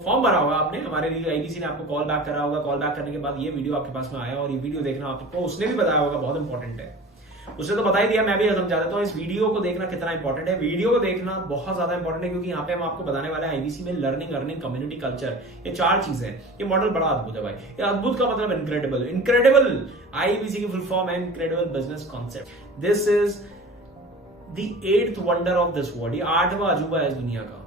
Form भरा होगा आपने, हमारे लिए आईबीसी ने आपको कॉल बैक करा होगा, कॉल बैक करने के बाद ये वीडियो आपके पास में आया और ये वीडियो देखना आपको उसने भी बताया होगा बहुत इंपॉर्टेंट है। उसने तो बता ही दिया, मैं भी समझा देता हूँ इस वीडियो को देखना कितना इंपॉर्टेंट है। वीडियो को देखना बहुत ज्यादा इंपॉर्टेंट है क्योंकि यहाँ पे हम आपको बताने वाले हैं आईबीसी में लर्निंग, अर्निंग, कम्युनिटी, कल्चर, ये 4 चीजें हैं। ये मॉडल बड़ा अद्भुत है भाई। ये अद्भुत का मतलब इनक्रेडिबल। इनक्रेडिबल आईबीसी की फुल फॉर्म है incredible business concept. This is the 8th wonder of this world. ये 8वां अजूबा है इस दुनिया का।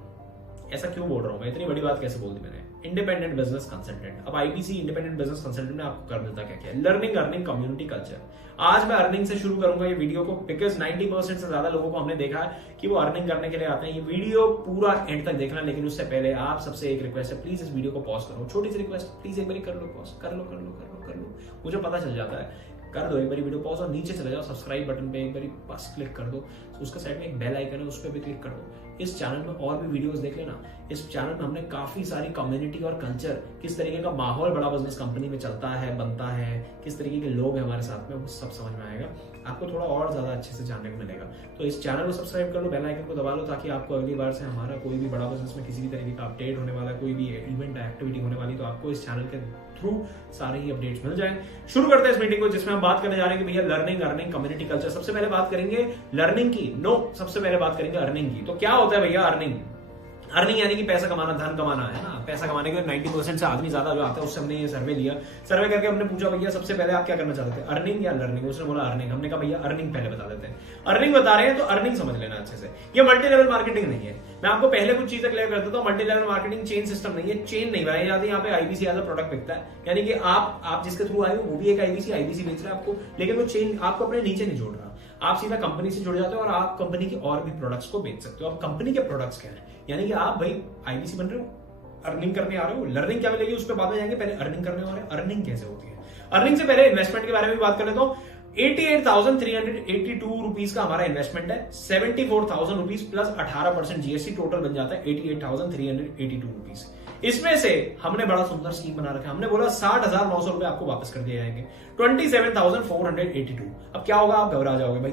ऐसा क्यों बोल रहा हूं मैं, इतनी बड़ी बात कैसे बोल दी मैंने। Independent business consultant. अब आईबीसी इंडिपेंडेंट बिजनेस कंसल्टेंट ने आपको कर देता क्या क्या, लर्निंग, अर्निंग, कम्युनिटी, कल्चर। आज मैं अर्निंग से शुरू करूंगा ये वीडियो को बिकॉज 90% से ज्यादा लोगों को हमने देखा है कि वो अर्निंग करने के लिए आते हैं। ये वीडियो पूरा एंड तक देखना, लेकिन उससे पहले आप सबसे एक रिक्वेस्ट है, प्लीज इस वीडियो को पॉज करो। छोटी सी रिक्वेस्ट, प्लीज एक बार कर लो पॉज, कर लो। मुझे पता चल जाता है, कर दो एक बार वीडियो पॉज और नीचे चले जाओ सब्सक्राइब बटन पे एक बार बस क्लिक कर दो। उसके साइड में एक बेल आइकन है, उस पर भी क्लिक कर दो। इस चैनल में और भी वीडियोस देख लेना। इस चैनल में हमने काफी सारी कम्युनिटी और कल्चर, किस तरीके का माहौल बड़ा बिजनेस कंपनी में चलता है, बनता है, किस तरीके के लोग हैं हमारे साथ में, वो सब समझ में आएगा। आपको थोड़ा और ज्यादा अच्छे से जानने को मिलेगा। तो इस चैनल को सब्सक्राइब कर लो, बेल आइकन को दबा लो, ताकि आपको अगली बार से हमारा कोई भी बड़ा बिजनेस में किसी भी तरीके का अपडेट होने वाला, कोई भी इवेंट एक्टिविटी होने वाली, तो आपको इस चैनल के थ्रू सारे ही अपडेट्स मिल जाए। शुरू करते हैं इस मीटिंग को, जिसमें हम बात करने जा रहे हैं कि भैया लर्निंग, अर्निंग, कम्युनिटी, कल्चर। सबसे पहले बात करेंगे लर्निंग की, सबसे पहले बात करेंगे अर्निंग की। तो क्या होता है भैया अर्निंग? अर्निंग यानी कि पैसा कमाना, धन कमाना है ना। पैसा कमाने के लिए 90% से आदमी ज्यादा जो आता है, उससे हमने ये सर्वे लिया। सर्वे करके हमने पूछा भैया सबसे पहले आप क्या करना चाहते थे, अर्निंग या लर्निंग? उसने बोला अर्निंग। हमने कहा भैया अर्निंग पहले बता देते हैं। अर्निंग बता रहे हैं तो अर्निंग समझ लेना अच्छे से। ये मल्टी लेवल मार्केटिंग नहीं है। मैं आपको पहले कुछ चीजें क्लियर कर देता हूं। Multi level marketing chain system नहीं है, चेन नहीं बनाई जाती। यहाँ पे आईबीसी एज अ प्रोडक्ट बिकता है, यानी कि आप जिसके थ्रू आए हो वो भी एक आईबीसी बेच रहा है आपको, लेकिन वो चेन आपको अपने नीचे नहीं जोड़ रहा। आप सीधा कंपनी से जुड़ जाते हो और आप कंपनी के और भी प्रोडक्ट्स को बेच सकते हो। अब कंपनी के प्रोडक्ट्स क्या है, यानी कि आप भाई आईबीसी बन रहे हो, अर्निंग करने आ रहे हो। लर्निंग क्या मिलेगी उस पर बाद में जाएंगे, पहले अर्निंग करने वाले अर्निंग कैसे होती है। अर्निंग से पहले इन्वेस्टमेंट के बारे में बात कर लेता हूं। 88,382 रुपीज का हमारा इन्वेस्टमेंट है। 74,000 रुपीज प्लस 18% जीएसटी, टोटल बन जाता है 88,382 रुपीज। इसमें से हमने बड़ा सुंदर स्कीम बना रखा है। हमने बोला 60,900 रुपए आपको वापस कर दिए जाएंगे, 27,482। अब क्या होगा, आप घबरा जाओगे भाई,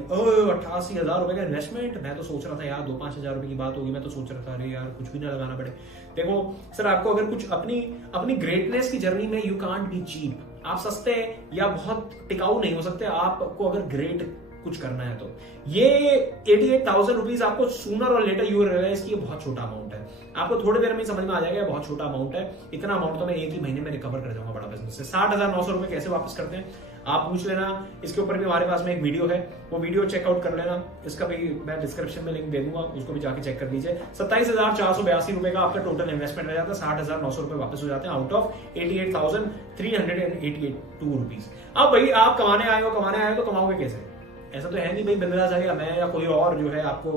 88,000 रुपए का इन्वेस्टमेंट। मैं तो सोच रहा था यार 2-5 हजार रुपए की बात होगी, मैं तो सोच रहा था अरे यार कुछ भी ना लगाना पड़े। देखो सर, आपको अगर कुछ अपनी ग्रेटनेस की जर्नी में यू कांट बी चीप। आप सस्ते या बहुत टिकाऊ नहीं हो सकते। आपको अगर ग्रेट कुछ करना है तो ये 88,000 रुपीज आपको सूनर और लेटर यू रियलाइज कि ये बहुत छोटा अमाउंट है। आपको थोड़ी देर में समझ में आ जाएगा बहुत छोटा अमाउंट है। इतना अमाउंट तो मैं एक ही महीने में रिकवर कर जाऊंगा बड़ा बिजनेस से। 60,900 रुपए कैसे वापस करते हैं आप पूछ लेना। इसके ऊपर भी हमारे पास में एक वीडियो है, वो वीडियो चेकआउट कर लेना। इसका भी मैं डिस्क्रिप्शन में लिंक दे दूंगा, उसको भी जाके चेक कर लीजिए। 27,482 रुपए का आपका टोटल इन्वेस्टमेंट रह जाता है। 60,900 रुपए वापस हो जाते हैं आउट ऑफ 88,382 रुपीज। अब भाई आप कमाने आए हो तो कमाओगे कैसे? ऐसा तो है नहीं भाई बिंदास आएगा मैं या कोई और जो है आपको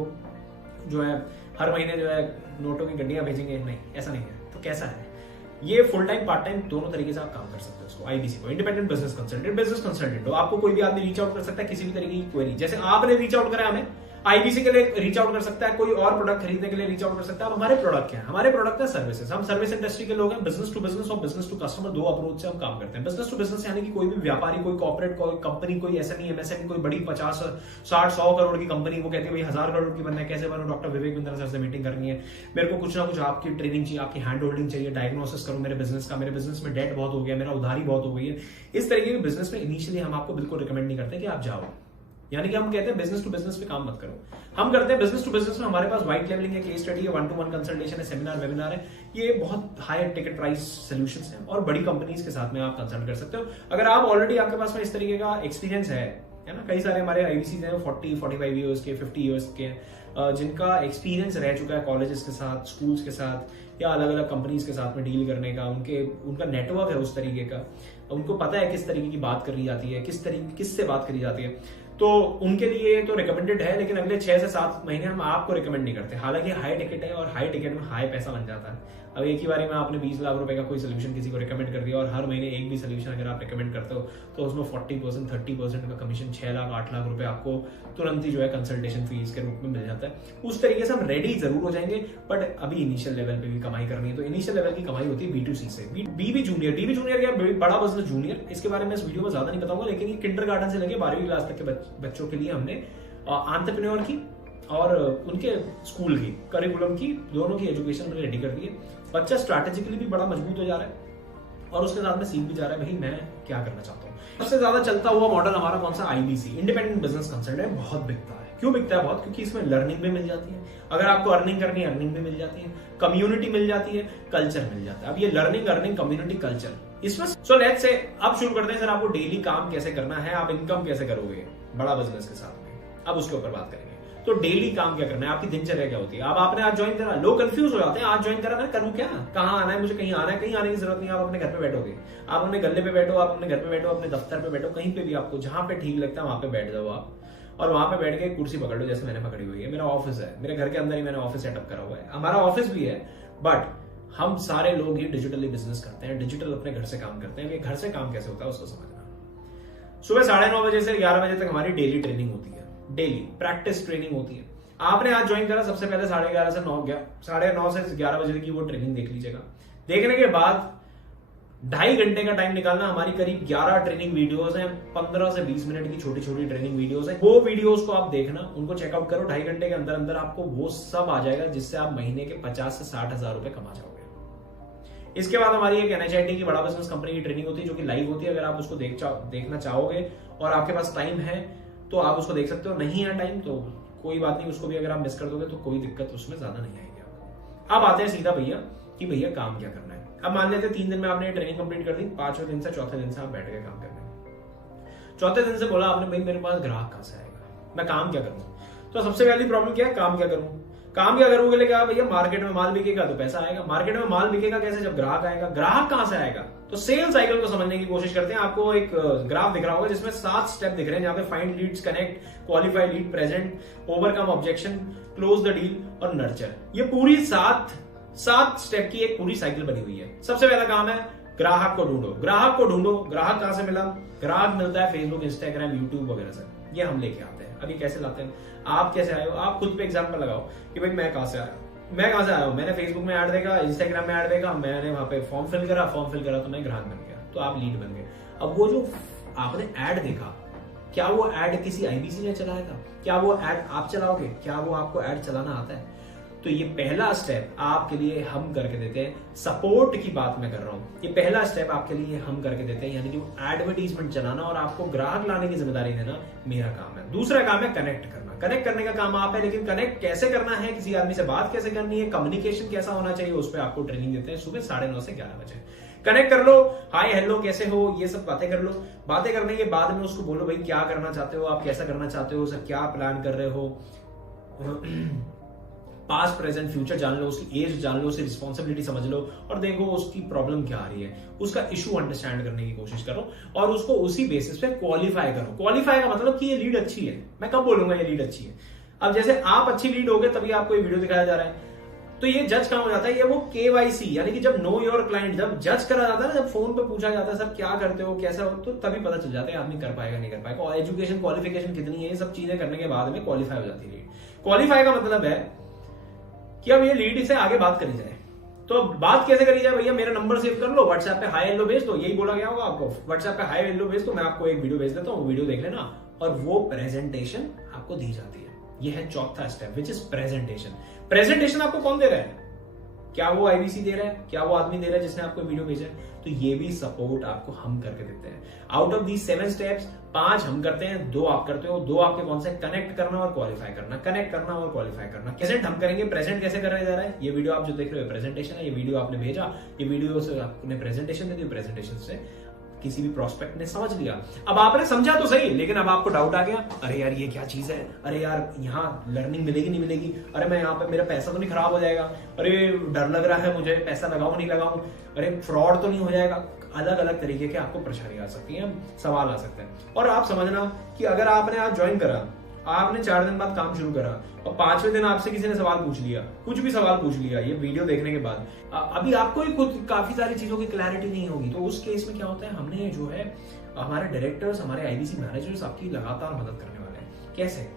जो है हर महीने जो है नोटों की गड्डियां भेजेंगे, नहीं ऐसा नहीं है। तो कैसा है ये? फुल टाइम पार्ट टाइम दोनों तरीके से आप काम कर सकते हो इसको। आईबीसी को इंडिपेंडेंट बिजनेस कंसल्टेंट हो। आपको कोई भी आदमी रीच आउट कर सकता है किसी भी तरीके की क्वेरी, जैसे आपने रीच आउट करा हमें, आईबीसी के लिए रीच आउट कर सकता है, कोई और प्रोडक्ट खरीदने के लिए रीच आउट कर सकता है। अब हमारे प्रोडक्ट क्या है? हमारे प्रोडक्ट है सर्विसेज। हम सर्विस इंडस्ट्री के लोग हैं। बिजनेस टू बिजनेस और बिजनेस टू कस्टमर, 2 अप्रोच से हम काम करते हैं। बिजनेस टू बिजनेस यानी कि कोई भी व्यापारी, कोई कॉर्पोरेट, कोई कंपनी, कोई एसएमई, एमएसएमई, कोई बड़ी 50, 60, 100 करोड़ की कंपनी, वो कहती है भाई 1000 करोड़ की बनना है, कैसे बनो? डॉक्टर विवेक बिंद्रा सर से मीटिंग करनी है, मेरे को कुछ ना कुछ आपकी ट्रेनिंग चाहिए, आपकी हैंड होल्डिंग चाहिए, डायग्नोसिस करो मेरे बिजनेस का, मेरे बिजनेस में डेट बहुत हो गया, मेरा उधारी बहुत हो गई है। इस तरीके के बिजनेस में इनिशियली हम आपको बिल्कुल रिकमेंड नहीं करते कि आप जाओ, यानी कि हम कहते हैं बिजनेस टू बिजनेस पे काम मत करो। हम करते हैं बिजनेस टू बिजनेस में हमारे पास व्हाइट लेवलिंग है, केस स्टडी है, 1-to-1 कंसल्टेशन है, सेमिनार वेबिनार है। ये बहुत हाई टिकट प्राइस सॉल्यूशंस हैं और बड़ी कंपनीज के साथ में आप कंसल्ट कर सकते हो। अगर आप ऑलरेडी आपके पास में इस तरीके का एक्सपीरियंस है ना, कई सारे हमारे आईबीसी हैं 40-45 ईयर्स के, 50 ईयर्स के, जिनका एक्सपीरियंस रह चुका है कॉलेजेस के साथ, स्कूल्स के साथ या अलग अलग कंपनीज के साथ में डील करने का, उनका नेटवर्क है उस तरीके का, उनको पता है किस तरीके की बात करी जाती है, किससे बात करी जाती है, तो उनके लिए तो रिकमेंडेड है। लेकिन अगले 6 से 7 महीने हम आपको रिकमेंड नहीं करते। हालांकि हाई टिकट है और हाई टिकट में हाई पैसा बन जाता है। अब एक ही बारी में आपने 20 लाख रुपए का कोई सोल्यूशन किसी को रिकमेंड कर दिया और हर महीने एक भी सोल्यूशन अगर आप रिकमेंड करते हो तो उसमें 40%, 30% का कमीशन, 6 लाख 8 लाख रुपए आपको तुरंत ही जो है कंसल्टेशन फीस के रूप में मिल जाता है। उस तरीके से हम रेडी जरूर हो जाएंगे, बट अभी इनिशियल लेवल पे भी कमाई करनी है। तो इनिशियल लेवल की कमाई होती है B2C से। बीबी जूनियर या बड़ा बिजनेस जूनियर, इसके बारे में इस वीडियो में ज्यादा नहीं बताऊंगा, लेकिन ये किंडरगार्टन से लेके 12वीं क्लास तक के बच्चों के लिए हमने एंटरप्रेन्योर की और उनके स्कूल की करिकुलम की दोनों की एजुकेशन मैंने रेडी कर दी है। बच्चा स्ट्रैटेजिकली भी बड़ा मजबूत हो जा रहा है और उसके साथ में सीख भी जा रहा है भाई मैं क्या करना चाहता हूँ। सबसे ज्यादा चलता हुआ मॉडल हमारा कौन सा, आईबीसी, इंडिपेंडेंट बिजनेस कंसल्टेंट, बहुत बिकता है। क्यों बिकता है बहुत? क्योंकि इसमें लर्निंग भी मिल जाती है, अगर आपको अर्निंग करनी है अर्निंग भी मिल जाती है, कम्युनिटी मिल जाती है, कल्चर मिल जाता है। अब ये लर्निंग, अर्निंग, कम्युनिटी, कल्चर, इसमें सो लेट्स से अब शुरू करते हैं सर आपको डेली काम कैसे करना है, आप इनकम कैसे करोगे बड़ा बिजनेस के साथ में, अब उसके ऊपर बात करेंगे। तो डेली काम क्या करना है, आपकी दिनचर्या क्या होती है। अब आपने आज ज्वाइन करा, लोग कंफ्यूज हो जाते हैं, आज ज्वाइन करा मैं करूं क्या, कहां आना है मुझे, कहीं आना है, कहीं आने की जरूरत नहीं है। आप अपने घर पे बैठोगे, आप अपने गल्ले पे बैठो, आप अपने घर पे बैठो, अपने दफ्तर पे बैठो, कहीं पे भी आपको जहां पे ठीक लगता है वहां पे बैठ जाओ आप, और वहां पे बैठ के कुर्सी पकड़ लो जैसे मैंने पकड़ी हुई है। मेरा ऑफिस है, मेरे घर के अंदर ही मैंने ऑफिस सेटअप करा हुआ है, हमारा ऑफिस भी है, बट हम सारे लोग ही डिजिटली बिजनेस करते हैं, डिजिटल अपने घर से काम करते हैं। ये घर से काम कैसे होता है उसको समझना। सुबह 9:30 बजे से 11 बजे तक हमारी डेली ट्रेनिंग होती है, डेली प्रैक्टिस ट्रेनिंग होती है। आपने आज ज्वाइन करा, सबसे पहले 11:30 से 9:30 से 11 बजे की वो ट्रेनिंग देख लीजिएगा। देखने के बाद 2.5 घंटे का टाइम निकालना, हमारी करीब 11 ट्रेनिंग वीडियोस हैं, 15 से 20 मिनट की छोटी छोटी ट्रेनिंग वीडियोस हैं। वो वीडियोस को आप देखना, उनको चेकआउट करो, 2.5 घंटे के अंदर अंदर आपको वो सब आ जाएगा जिससे आप महीने के 50 से 60 हजार रुपए कमा जाओगे। इसके बाद हमारी एक NHIT की बड़ा बिजनेस कंपनी की ट्रेनिंग होती है जो कि लाइव होती है। अगर आप उसको देखना चाहोगे और आपके पास टाइम है तो आप उसको देख सकते हो, नहीं है टाइम तो कोई बात नहीं, उसको भी अगर आप मिस कर दोगे तो कोई दिक्कत उसमें ज्यादा नहीं आएगी आपको। अब आते हैं सीधा भैया कि भैया काम क्या करना है। अब मान लेते हैं 3 दिन में आपने ट्रेनिंग कंप्लीट कर दी, 5वें दिन से 4थे दिन से आप बैठ के काम करने। 4थे दिन से बोला आपने भाई मेरे पास ग्राहक कहां से आएगा, मैं काम क्या करूं। तो सबसे पहली प्रॉब्लम क्या है, काम क्या करूं। काम क्या करूंगे क्या भैया, मार्केट में माल बिकेगा तो पैसा आएगा। मार्केट में माल बिकेगा कैसे, जब ग्राहक आएगा। ग्राहक कहां से आएगा, तो सेल साइकिल को समझने की कोशिश करते हैं। आपको एक ग्राफ दिख रहा होगा जिसमें 7 स्टेप दिख रहे हैं, जहां पे find leads, connect, qualify lead, present, overcome objection, close the deal और नर्चर। ये पूरी 7 स्टेप की एक पूरी साइकिल बनी हुई है। सबसे पहला काम है ग्राहक को ढूंढो। ग्राहक को ढूंढो, ग्राहक कहां से मिला, ग्राहक मिलता है फेसबुक, इंस्टाग्राम, यूट्यूब वगैरह से, ये हम लेके आते हैं। अब ये कैसे लाते हैं, आप कैसे आए हो, आप खुद पे एग्जांपल लगाओ कि भाई मैं कहां से आया हूं। मैंने फेसबुक में ऐड देखा, इंस्टाग्राम में ऐड देखा, मैंने वहां पे फॉर्म फिल करा तो मैं ग्राहक बन गया, तो आप लीड बन गए। अब वो जो आपने ऐड देखा, क्या वो ऐड किसी आईबीसी ने चलाया था, क्या वो ऐड आप चलाओगे, क्या वो आपको ऐड चलाना आता है। तो ये पहला स्टेप आपके लिए हम करके देते हैं। सपोर्ट की बात मैं कर रहा हूं, ये पहला स्टेप आपके लिए हम करके देते हैं, यानी कि एडवर्टीजमेंट चलाना और आपको ग्राहक लाने की जिम्मेदारी देना मेरा काम है। दूसरा काम है कनेक्ट करना। कनेक्ट करने का काम आप है, लेकिन कनेक्ट कैसे करना है, किसी आदमी से बात कैसे करनी है, कम्युनिकेशन कैसा होना चाहिए, उस पर आपको ट्रेनिंग देते हैं सुबह 9:30 से 11 बजे। कनेक्ट कर लो, हाय हेलो कैसे हो, ये सब बातें कर लो। बातें करने के बाद में उसको बोलो भाई क्या करना चाहते हो, आप कैसा करना चाहते हो, सर क्या प्लान कर रहे हो, पास्ट प्रेजेंट फ्यूचर जान लो, उसकी एज जान लो, उसकी रिस्पॉन्सिबिलिटी समझ लो और देखो उसकी प्रॉब्लम क्या आ रही है, उसका इशू अंडरस्टैंड करने की कोशिश करो और उसको उसी बेसिस पे क्वालिफाई करो। क्वालिफाई का मतलब कि ये लीड अच्छी है। मैं कब बोलूंगा ये लीड अच्छी है, अब जैसे आप अच्छी लीड होगे तभी आपको ये वीडियो दिखाया जा रहा है। तो ये जज कहां हो जाता है, ये वो KYC यानी कि जब नो योर क्लाइंट जब जज करा जाता है ना, जब फोन पे पूछा जाता है सर क्या करते हो कैसा हो, तो तभी पता चल जाता है आदमी कर पाएगा नहीं कर पाएगा, और एजुकेशन क्वालिफिकेशन कितनी है, ये सब चीजें करने के बाद में क्वालिफाई हो जाती है लीड। क्वालिफाई का मतलब है कि अब ये लीड से आगे बात करी जाए। तो बात कैसे करी जाए भैया, मेरा नंबर सेव कर लो, व्हाट्सएप पे हाई हेलो भेज दो, यही बोला गया होगा आपको, व्हाट्सएप पे हाई हेलो भेज दो, मैं आपको एक वीडियो भेज देता हूँ, वीडियो देख लेना और वो प्रेजेंटेशन आपको दी जाती है। ये है चौथा step which is presentation. Presentation आपको कौन दे रहा है, क्या वो आईबीसी दे रहा है, क्या वो आदमी दे रहा है जिसने आपको वीडियो भेजा है, तो ये भी सपोर्ट आपको हम करके देते हैं। आउट ऑफ दी 7 स्टेप्स 5 हम करते हैं, 2 आप करते हो। 2 आपके कौन से, कनेक्ट करना और क्वालिफाई करना, कनेक्ट करना और क्वालिफाई करना। प्रेजेंट हम करेंगे, प्रेजेंट कैसे करा जा रहा है, ये वीडियो आप जो देख रहे हो प्रेजेंटेशन है, ये वीडियो आपने भेजा, ये वीडियो से आपने प्रेजेंटेशन दे दी, प्रेजेंटेशन से किसी भी प्रोस्पेक्ट ने समझ लिया। अब आपने समझा तो सही, लेकिन अब आपको डाउट आ गया, अरे यार ये क्या चीज है, अरे यार यहाँ लर्निंग मिलेगी नहीं मिलेगी, अरे मैं यहाँ पे मेरा पैसा तो नहीं खराब हो जाएगा, अरे डर लग रहा है मुझे, पैसा लगाऊं नहीं लगाऊं, अरे फ्रॉड तो नहीं हो जाएगा। अलग अलग तरीके के आपको परेशानी आ सकती है, सवाल आ सकते हैं। और आप समझना कि अगर आपने आज ज्वाइन करा, आपने 4 दिन बाद काम शुरू करा और 5वें दिन आपसे किसी ने सवाल पूछ लिया, कुछ भी सवाल पूछ लिया ये वीडियो देखने के बाद, अभी आपको ही खुद काफी सारी चीजों की क्लैरिटी नहीं होगी, तो उस केस में क्या होता है, हमने जो है हमारे डायरेक्टर्स, हमारे आईबीसी मैनेजर्स आपकी लगातार मदद करने वाले हैं। कैसे,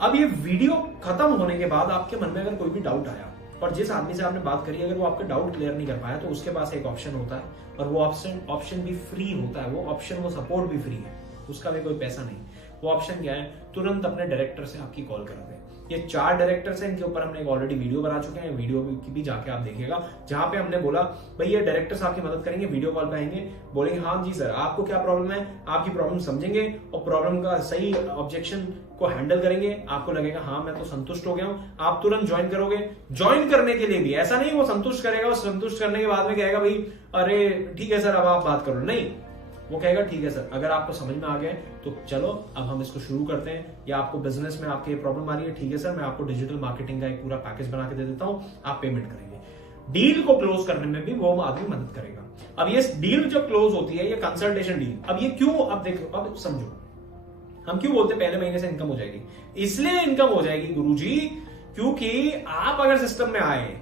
अब ये वीडियो खत्म होने के बाद आपके मन में अगर कोई भी डाउट आया और जिस आदमी से आपने बात करी अगर वो आपका डाउट क्लियर नहीं कर पाया, तो उसके पास एक ऑप्शन होता है और वो ऑप्शन भी फ्री होता है, वो सपोर्ट भी फ्री है, उसका भी कोई पैसा नहीं। वो ऑप्शन क्या है, तुरंत अपने डायरेक्टर से आपकी कॉल करा दें, ये 4 डायरेक्टर्स हैं, इनके ऊपर हमने एक ऑलरेडी वीडियो बना चुके हैं, वीडियो की भी जाके आप देखिएगा, जहां पे हमने बोला भाई ये डायरेक्टर्स आपकी मदद करेंगे, वीडियो कॉल पे आएंगे, बोलेंगे हाँ जी सर आपको क्या प्रॉब्लम है, आपकी प्रॉब्लम समझेंगे और प्रॉब्लम का सही ऑब्जेक्शन को हैंडल करेंगे। आपको लगेगा हाँ मैं तो संतुष्ट हो गया हूं, आप तुरंत ज्वाइन करोगे। ज्वाइन करने के लिए भी ऐसा नहीं वो संतुष्ट करेगा और संतुष्ट करने के बाद में कहेगा भाई अरे ठीक है सर अब आप बात करो, नहीं, वो कहेगा ठीक है सर अगर आपको समझ में आ गया तो चलो अब हम इसको शुरू करते हैं, या आपको बिजनेस में आपकी प्रॉब्लम आ रही है, ठीक है सर मैं आपको डिजिटल मार्केटिंग का एक पूरा पैकेज बना के दे देता हूं, आप पेमेंट करेंगे। डील को क्लोज करने में भी वो आदमी मदद करेगा। अब ये डील जब क्लोज होती है, ये कंसल्टेशन डील, अब ये क्यों, अब देखो अब समझो हम क्यों बोलते पहले महीने से इनकम हो जाएगी, इसलिए इनकम हो जाएगी गुरुजी क्योंकि आप अगर सिस्टम में आए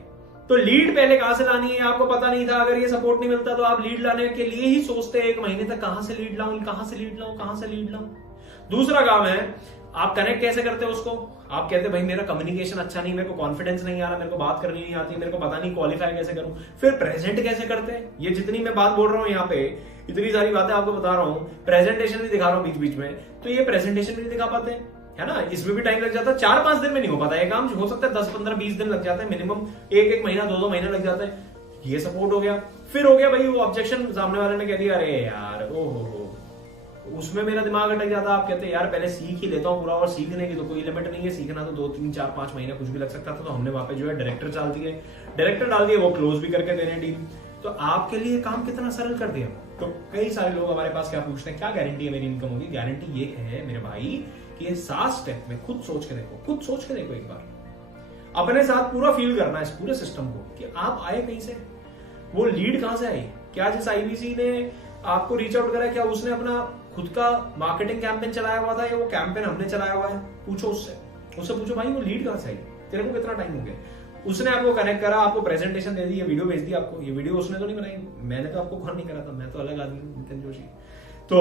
तो लीड पहले कहां से लानी है आपको पता नहीं था। अगर ये सपोर्ट नहीं मिलता तो आप लीड लाने के लिए ही सोचते हैं एक महीने तक, कहां से लीड लाऊं, कहां से लीड लाऊं, कहां से लीड लाऊं। दूसरा काम है आप कनेक्ट कैसे करते हो उसको, आप कहते भाई मेरा कम्युनिकेशन अच्छा नहीं, मेरे को कॉन्फिडेंस नहीं आ रहा, मेरे को बात करनी नहीं आती, मेरे को पता नहीं क्वालिफाई कैसे करूं। फिर प्रेजेंट कैसे करते हैं, ये जितनी मैं बात बोल रहा हूं यहाँ पे, इतनी सारी बातें आपको बता रहा हूं, प्रेजेंटेशन भी दिखा रहा हूं बीच बीच में, तो ये प्रेजेंटेशन भी नहीं दिखा पाते, है ना, इसमें भी टाइम लग जाता है। 4-5 दिन में नहीं हो पाता ये काम, हो सकता है 10-15-20 दिन लग जाता है मिनिमम, एक महीना 2-2 महीने लग जाता है। ये सपोर्ट हो गया। फिर हो गया भाई वो ऑब्जेक्शन, सामने वाले ने कह दिया अरे यार ओहो, उसमें मेरा दिमाग अटक जाता। आप कहते यार पहले सीख ही लेता हूं पूरा, और सीखने की तो कोई लिमिट नहीं है, सीखना तो 2-3-4-5 महीने कुछ भी लग सकता था। तो हमने वहां पे जो है डायरेक्टर डाल दिए, वो क्लोज भी करके दे रहे हैं डील। तो आपके लिए काम कितना सरल कर दिया। तो कई सारे लोग हमारे पास क्या पूछते हैं, क्या गारंटी है मेरी इनकम होगी। गारंटी ये है मेरे भाई कि ये 7 स्टेप में खुद सोच के देखो एक बार, अपने साथ पूरा फील करना है इस पूरे सिस्टम को कि आप आए कहीं से, वो लीड कहां से आई, क्या जिस आईबीसी ने आपको रीच आउट करा, क्या उसने अपना खुद का मार्केटिंग कैंपेन चलाया हुआ था या वो कैंपेन हमने चलाया हुआ है। पूछो उससे पूछो भाई वो लीड कहां से आई, तेरे को कितना टाइम हो गया। उसने आपको कनेक्ट करा, आपको प्रेजेंटेशन दे दी, ये वीडियो भेज दी आपको। ये वीडियो उसने तो नहीं बनाई, मैंने तो आपको कॉल नहीं करा था, मैं तो अलग आदमी हूं, नितिन जोशी। तो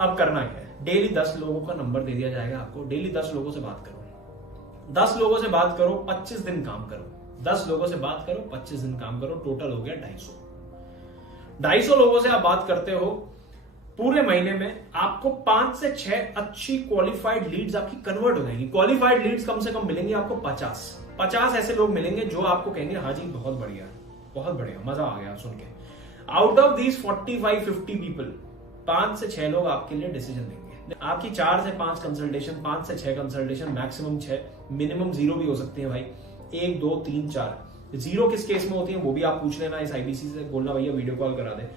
अब करना क्या है, डेली 10 लोगों का नंबर दे दिया जाएगा आपको, डेली 10 लोगों से बात करो, 10 लोगों से बात करो, 25 दिन काम करो, 10 लोगों से बात करो, 25 दिन काम करो, टोटल हो गया 250 लोगों से आप बात करते हो। पूरे महीने में आपको 5 से 6 अच्छी क्वालिफाइड लीड्स आपकी कन्वर्ट हो जाएंगी। क्वालिफाइड लीड्स कम से कम मिलेंगी आपको 50 ऐसे लोग मिलेंगे जो आपको कहेंगे हाँ जी बहुत बढ़िया, मजा आ गया सुन के। आउट ऑफ दीज 45-50 पीपल, 5 से 6 लोग आपके लिए डिसीजन देंगे। आपकी 4 से 5 कंसल्टेशन, 5 से 6 कंसल्टेशन, मैक्सिमम 6, मिनिमम 0 भी हो सकती है भाई, 1, 2, 3, 4। 0 किस केस में होती है वो भी आप पूछ लेना इस आईबीसी से, बोलना भैया वीडियो कॉल करा दे।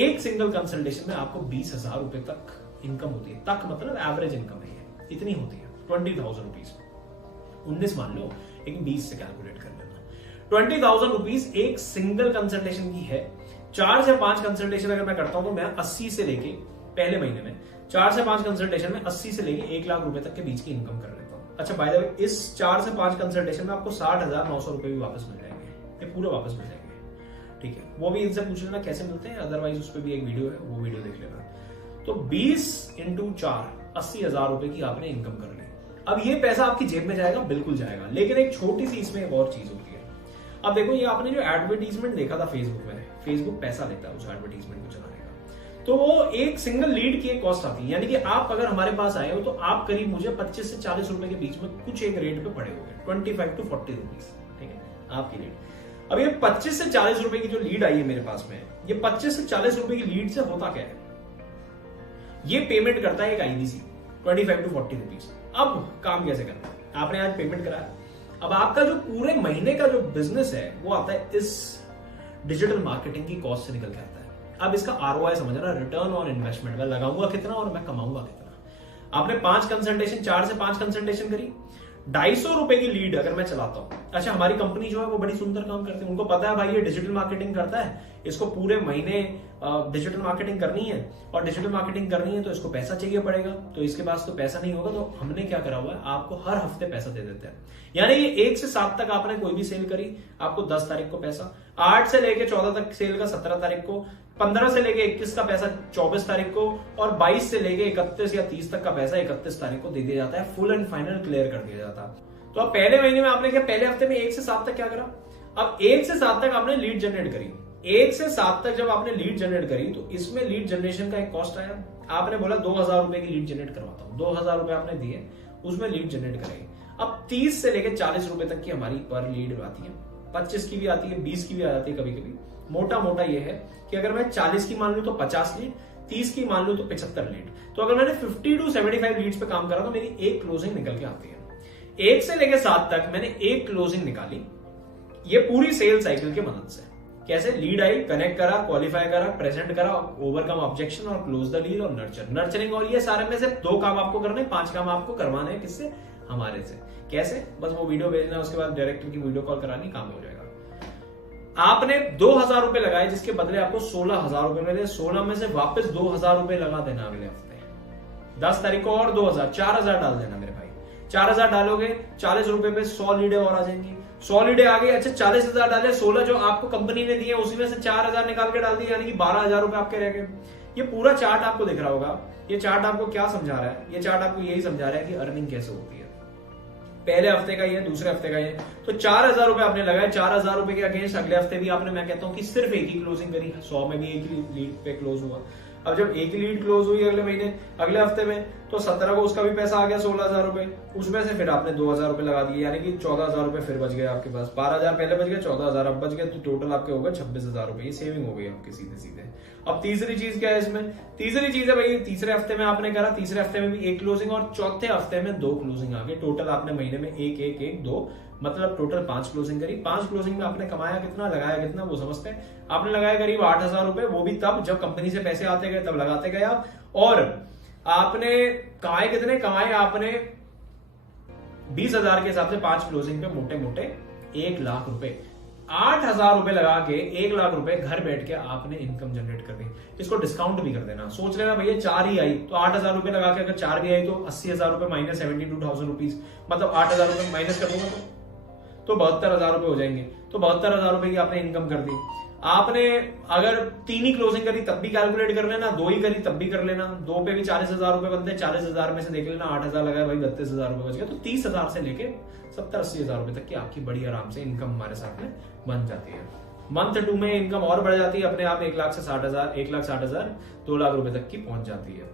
एक सिंगल कंसल्टेशन में आपको 20,000 रुपए तक इनकम होती है, तक मतलब एवरेज इनकम है, इतनी होती है 20,000 रुपीज। 19 मान लो लेकिन 20 से कैलकुलेट कर लेना। 20,000 रुपीज एक सिंगल कंसल्टेशन की है। 4 से 5 कंसल्टेशन अगर मैं करता हूं तो मैं 80 से लेके, पहले महीने में 4 से 5 कंसल्टेशन में 80 से लेके 1 लाख रुपए तक के बीच की इनकम कर लेता हूं। अच्छा बाय द वे, इस 4 से 5 कंसल्टेशन में आपको 60,900 रुपए भी वापस मिल जाएंगे, ये पूरे वापस मिल जाएंगे, ठीक है। वो भी इनसे पूछ लेना कैसे मिलते हैं, अदरवाइज उस पर भी एक वीडियो है, वो वीडियो देख लेना। तो 20 × 4 80,000 रुपए की आपने इनकम कर ली। अब ये पैसा आपकी जेब में जाएगा, बिल्कुल जाएगा, लेकिन एक छोटी सी इसमें एक और चीज होती है। अब देखो ये आपने जो एडवर्टीजमेंट देखा था फेसबुक में, फेसबुक पैसा लेता है उस एडवर्टीजमेंट को चलाने का, तो वो एक सिंगल लीड की एक कॉस्ट आती है। यानी कि आप अगर हमारे पास आए हो तो आप करीब मुझे 25 से 40 रुपए के बीच में कुछ एक रेट पे पड़े हो गए, 25 to 40 रुपीज, ठीक है आपकी लीड। अब ये 25 से 40 रुपए की जो लीड आई है मेरे पास में, ये 25 से 40 रुपए की लीड से होता क्या है, ये पेमेंट करता है एक आईबीसी 25 to 40 रुपीज। अब काम कैसे करना है, आपने आज पेमेंट कराया, अब आपका जो पूरे महीने का जो बिजनेस है वो आता है इस डिजिटल मार्केटिंग की कॉस्ट से निकल के आता है। अब इसका आरओआई समझना, रिटर्न ऑन इन्वेस्टमेंट, मैं लगाऊंगा कितना और मैं कमाऊंगा कितना। आपने 5 कंसल्टेशन, 4 से 5 कंसल्टेशन करी, 250 रुपए की लीड अगर मैं चलाता हूं। अच्छा हमारी कंपनी जो है वो बड़ी सुंदर काम करती है, उनको पता है भाई ये डिजिटल मार्केटिंग करता है, इसको पूरे महीने डिजिटल मार्केटिंग करनी है, और डिजिटल मार्केटिंग करनी है तो इसको पैसा चाहिए पड़ेगा, तो इसके पास तो पैसा नहीं होगा, तो हमने क्या करा हुआ है, आपको हर हफ्ते पैसा दे देते हैं। यानी ये 1 से 7 तक आपने कोई भी सेल करी, आपको 10 तारीख को पैसा, 8 से लेके 14 तक सेल का 17 तारीख को, 15 से लेके 21 का पैसा 24 तारीख को, और 22 से लेके 31 या 30 तक का पैसा 31 तारीख को दे दिया जाता है, फुल एंड फाइनल क्लियर कर दिया जाता है। तो अब पहले महीने में आपने क्या, पहले हफ्ते में 1 से 7 तक क्या करा, अब 1 से 7 तक आपने लीड जनरेट करी। 1 से 7 तक जब आपने लीड जनरेट करी तो इसमें लीड जनरेशन का एक कॉस्ट आया, आपने बोला 2,000 रुपए की लीड जनरेट करवाता हूं, 2,000 रुपए आपने दिए, उसमें लीड जनरेट कराई। अब 30 से लेकर 40 रुपए तक की हमारी पर लीड आती है, 25 की भी आती है, 20 की भी आ जाती है कभी कभी। मोटा मोटा ये है कि अगर मैं 40 की मान लूं तो 50 लीड, 30 की मान लूं तो 75 लीड। तो अगर मैंने 50 to 75 लीड्स पे काम करा तो मेरी एक क्लोजिंग निकल के आती है। 1 से लेकर 7 तक मैंने एक क्लोजिंग निकाली, ये पूरी सेल साइकिल की मदद से। कैसे? लीड आई, कनेक्ट करा, क्वालिफाई करा, प्रेजेंट करा, ओवरकम ऑब्जेक्शन और क्लोज द लीड और नर्चरिंग। और ये सारे में से 2 काम आपको करने, 5 काम आपको करवाने हैं। किससे? हमारे से। कैसे? बस वो वीडियो भेजना, उसके बाद डायरेक्टर की वीडियो कॉल करानी, काम हो जाएगा। आपने 2000 रुपए लगाए जिसके बदले आपको 16,000 रुपए मिले, 16 में से वापस 2000 रुपए लगा देना अगले हफ्ते। 10 तारीख को और 2000, 4000 डाल देना मेरे भाई। 4000 डालोगे, 40 रुपए पे 100 लीडें और आ जाएंगी। 100 लीडें आ गई, अच्छा 40,000 डाले, 16 जो आपको कंपनी ने दिए उसी में से 4000 निकाल के डाल दिए, यानी कि 12,000 रुपए आपके रह गए। ये पूरा चार्ट आपको दिख रहा होगा। ये चार्ट आपको क्या समझा रहा है? ये चार्ट आपको यही समझा रहा है कि अर्निंग कैसे होती है। पहले हफ्ते का ये, दूसरे हफ्ते का ये, तो 4000 रुपए आपने लगाए। 4000 रुपए के अगेंस्ट अगले हफ्ते भी आपने, मैं कहता हूं कि सिर्फ एक ही क्लोजिंग करी, 100 में भी एक ही लीड पे क्लोज हुआ। अब जब एक ही लीड क्लोज हुई अगले महीने, अगले हफ्ते में, तो 17 को उसका भी पैसा आ गया 16,000 रुपए। उसमें से फिर आपने 2000 रुपए लगा दिए, यानी कि 14,000 रुपए फिर बच गए आपके पास। 12,000 पहले बच गए, 14,000 अब बच गए, तो टोटल आपके हो गए 26,000 रुपए। ये सेविंग हो गई आपकी सीधे सीधे। अब तीसरी चीज क्या है इसमें? तीसरी चीज है भाई, तीसरे हफ्ते में आपने करा, तीसरे हफ्ते में भी एक क्लोजिंग और चौथे हफ्ते में 2 क्लोजिंग आ गए। टोटल आपने महीने में 1 1 1 2, मतलब टोटल 5 क्लोजिंग करी। 5 क्लोजिंग में आपने कमाया कितना, लगाया कितना, वो समझते हैं। आपने लगाया करीब 8,000 रुपए, वो भी तब जब कंपनी से पैसे आते गए तब लगाते गए आप। और आपने कमाए कितने? कमाए आपने 20,000 के हिसाब से 5 क्लोजिंग पे मोटे मोटे 1 लाख रुपए। 8,000 रुपए लगा के 1 लाख रुपए घर बैठ के आपने इनकम जनरेट कर दी। इसको डिस्काउंट भी कर देना। सोच लेना भैया 4 ही आई तो 8,000 रुपए लगा के अगर 4 भी आई तो 80,000 रुपए माइनस 72,000 रुपीज, मतलब 8,000 रुपए माइनस कर दूंगा तो 72,000 रुपए हो जाएंगे। तो 72,000 रुपए की आपने इनकम कर दी। आपने अगर 3 ही क्लोजिंग करी तब भी कैलकुलेट कर लेना, 2 ही करी तब भी कर लेना। 2 पे भी 40,000 रुपए बनते हैं, 40,000 में से देख लेना 8,000 लगाया भाई, 32,000 रुपए बच गया। तो 30,000 से लेके 70-80,000 रुपए तक की आपकी बड़ी आराम से इनकम हमारे साथ में बन जाती है। मंथ 2 में इनकम और बढ़ जाती है अपने आप, 1 लाख से 60,000, 1,60,000, 2 लाख रुपए तक की पहुंच जाती है।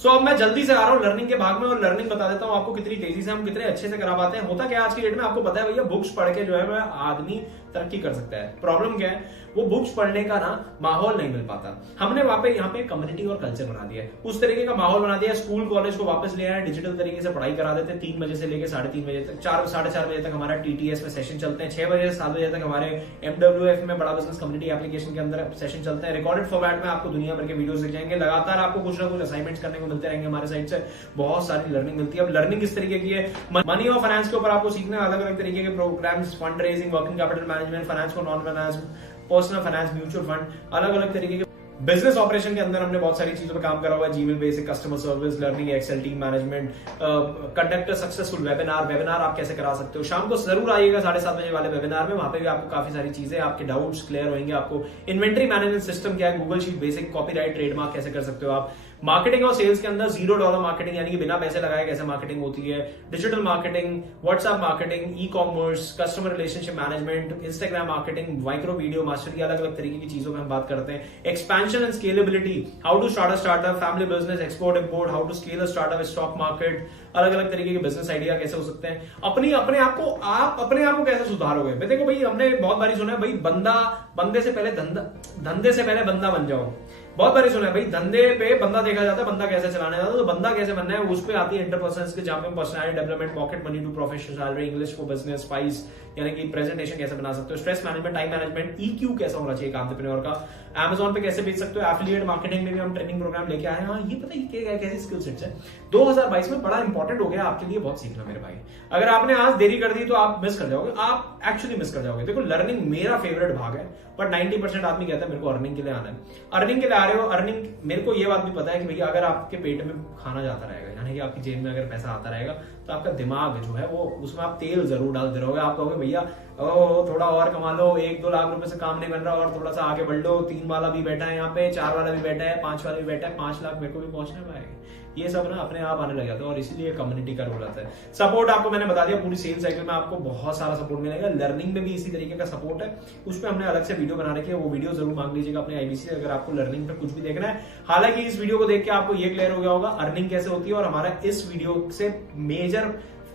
सो अब मैं जल्दी से आ रहा हूं लर्निंग के भाग में और लर्निंग बता देता हूं आपको कितनी तेजी से हम कितने अच्छे से करा पाते हैं। होता क्या है आज की डेट में, आपको पता है भैया, बुक्स पढ़ के जो है वह आदमी तरक्की कर सकता है। प्रॉब्लम क्या है, वो बुक्स पढ़ने का ना माहौल नहीं मिल पाता। हमने यहाँ पे कम्युनिटी और कल्चर बना दिया है, उस तरीके का माहौल बना दिया है। स्कूल कॉलेज को वापस ले आए, डिजिटल तरीके से पढ़ाई करा देते हैं। 3 बजे से लेकर 3:30 बजे तक, 4 साढ़े 4 बजे तक हमारा TTS में सेशन चलते हैं। 6 बजे से 7 बजे तक हमारे MWF में, बड़ा बिजनेस कम्युनिटी एप्लीकेशन के अंदर सेशन चलते हैं। रिकॉर्डेड फॉर्मेट में आपको दुनिया भर के वीडियोस दिख जाएंगे। लगातार आपको कुछ ना कुछ असाइनमेंट्स करने को मिलते रहेंगे हमारे साइड से। बहुत सारी लर्निंग मिलती है। अब लर्निंग किस तरीके की है, मनी और फाइनेंस के ऊपर आपको सीखना, अलग अलग तरीके के programs, fund raising, working capital management, finance को non finance, personal finance, mutual fund, अलग अलग तरीके के बिजनेस ऑपरेशन के अंदर हमने बहुत सारी चीजों पर काम करा हुआ है। Gmail basic, customer service, learning, Excel, team management, conduct successful webinar आप कैसे करा सकते हो। शाम को जरूर आइएगा 7:30 बजे वाले वेबिनार में, वहां पे भी आपको काफी सारी चीजें, आपके डाउट्स क्लियर होंगे। आपको इन्वेंट्री मैनेजमेंट सिस्टम क्या है, Google sheet basic, copyright, trademark कैसे कर सकते हो आप, मार्केटिंग और सेल्स के अंदर $0 मार्केटिंग, यानी कि बिना पैसे लगाए कैसे मार्केटिंग होती है, digital marketing, WhatsApp marketing, e commerce, customer relationship management, Instagram marketing, micro video mastery, अलग अलग तरीके की चीजों में हम बात करते हैं। Expansion and scalability, how to start a startup, family business, export import, how to scale a startup, stock market, अलग अलग तरीके के बिजनेस आइडिया कैसे हो सकते हैं। अपने आप को कैसे सुधारोगे। मैं देखो भाई, हमने बहुत बारी सुना है भाई, बंदे से पहले धंधे से पहले बंदा बन जाओ। बहुत बारी सुना है भाई, धंधे पे बंदा देखा जाता है, बंदा कैसे चलाने जाता है। तो बंदा कैसे बनना है, उस पे आती है इंटरपर्सनल के, जहां पे personality development, pocket money to professional salary, English for business, spice, यानी कि प्रेजेंटेशन कैसे बना सकते हो, stress management, time management, EQ कैसा होना चाहिए एंटरप्रेन्योर का, Amazon पे कैसे बेच सकते हो, एफिलिएट मार्केटिंग में भी हम ट्रेनिंग प्रोग्राम लेके आए हैं। ये पता है कैसी स्किल सेट्स है। 2022 में बड़ा इंपॉर्टेंट हो गया आपके लिए बहुत सीखना मेरे भाई। अगर आपने आज देरी कर दी तो आप मिस कर जाओगे, आप एक्चुअली मिस कर जाओगे। देखो, लर्निंग मेरा फेवरेट भाग है, बट 90% आदमी कहता है मेरे को अर्निंग के लिए आना है। अर्निंग के लिए आ रहे हो, अर्निंग, मेरे को ये बात भी पता है कि भैया अगर आपके पेट में खाना जाता रहेगा, यानी कि आपकी जेब में अगर पैसा आता रहेगा, तो आपका दिमाग जो है वो, उसमें आप तेल जरूर डालते रहोगे। आप कहोगे भैया थोड़ा और कमा लो, 1-2 लाख रुपए से काम नहीं बन रहा, और थोड़ा सा आगे बढ़ लो, 3 वाला भी बैठा है यहाँ पे, 4 वाला भी बैठा है, 5 वाला भी बैठा है, 5 लाख मेरे को भी पहुंचने पाएगा। ये सब ना अपने आप आने लग जाता है, और इसीलिए कम्युनिटी का रोल आता है। सपोर्ट आपको मैंने बता दिया, पूरी सेल साइकिल में आपको बहुत सारा सपोर्ट मिलेगा। लर्निंग में भी इसी तरीके का सपोर्ट है, उस पर हमने अलग से वीडियो बना रखी है, वो वीडियो जरूर मांग लीजिएगा अपने IBC से अगर आपको लर्निंग पे कुछ भी देखना है। हालांकि इस वीडियो को देख के आपको ये क्लियर हो गया होगा अर्निंग कैसे होती है, और हमारा इस वीडियो से मेजर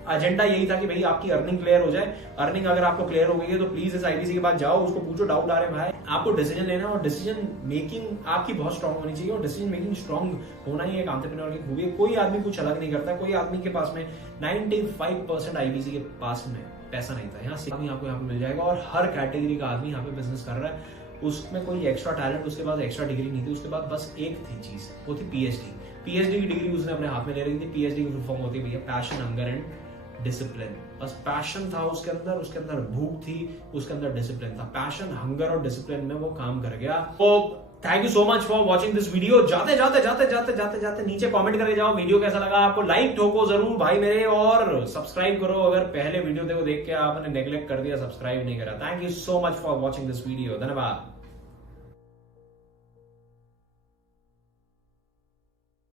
एजेंडा यही था कि भाई आपकी अर्निंग क्लियर हो जाए। अर्निंग अगर आपको क्लियर हो गई है तो प्लीज इस आईबीसी के बाद जाओ, उसको पूछो डाउट आ रहे भाई। आपको डिसीजन लेना और डिसीजन मेकिंग आपकी बहुत स्ट्रांग होनी चाहिए, और डिसीजन मेकिंग स्ट्रांग होना ही एक एंटरप्रेन्योर की खूबी है। कोई आदमी कुछ अलग नहीं करता, कोई आदमी के पास में 95% आईबीसी के पास में पैसा नहीं था। यहाँ से आपको यहाँ पे मिल जाएगा, और हर कैटेगरी का आदमी यहाँ पे बिजनेस कर रहा है। उसमें कोई एक्स्ट्रा टैलेंट, उसके पास एक्स्ट्रा डिग्री नहीं थी, उसके बाद बस एक थी चीज, वो थी पीएचडी। पीएचडी की डिग्री उसने अपने हाथ में ले रखी थी। पीएचडी की फुल फॉर्म होती है भैया पैशन, हंगर एंड डिसिप्लिन। बस पैशन था उसके अंदर भूख थी, उसके अंदर डिसिप्लिन था। पैशन, हंगर और डिसिप्लिन में वो काम कर गया। तो thank you so much for watching this video. जाते जाते नीचे कमेंट करके जाओ वीडियो कैसा लगा आपको। लाइक ठोको जरूर भाई मेरे, और सब्सक्राइब करो अगर पहले वीडियो देख के आपने नेग्लेक्ट कर दिया, सब्सक्राइब नहीं करा। Thank you so much for watching this video. धन्यवाद।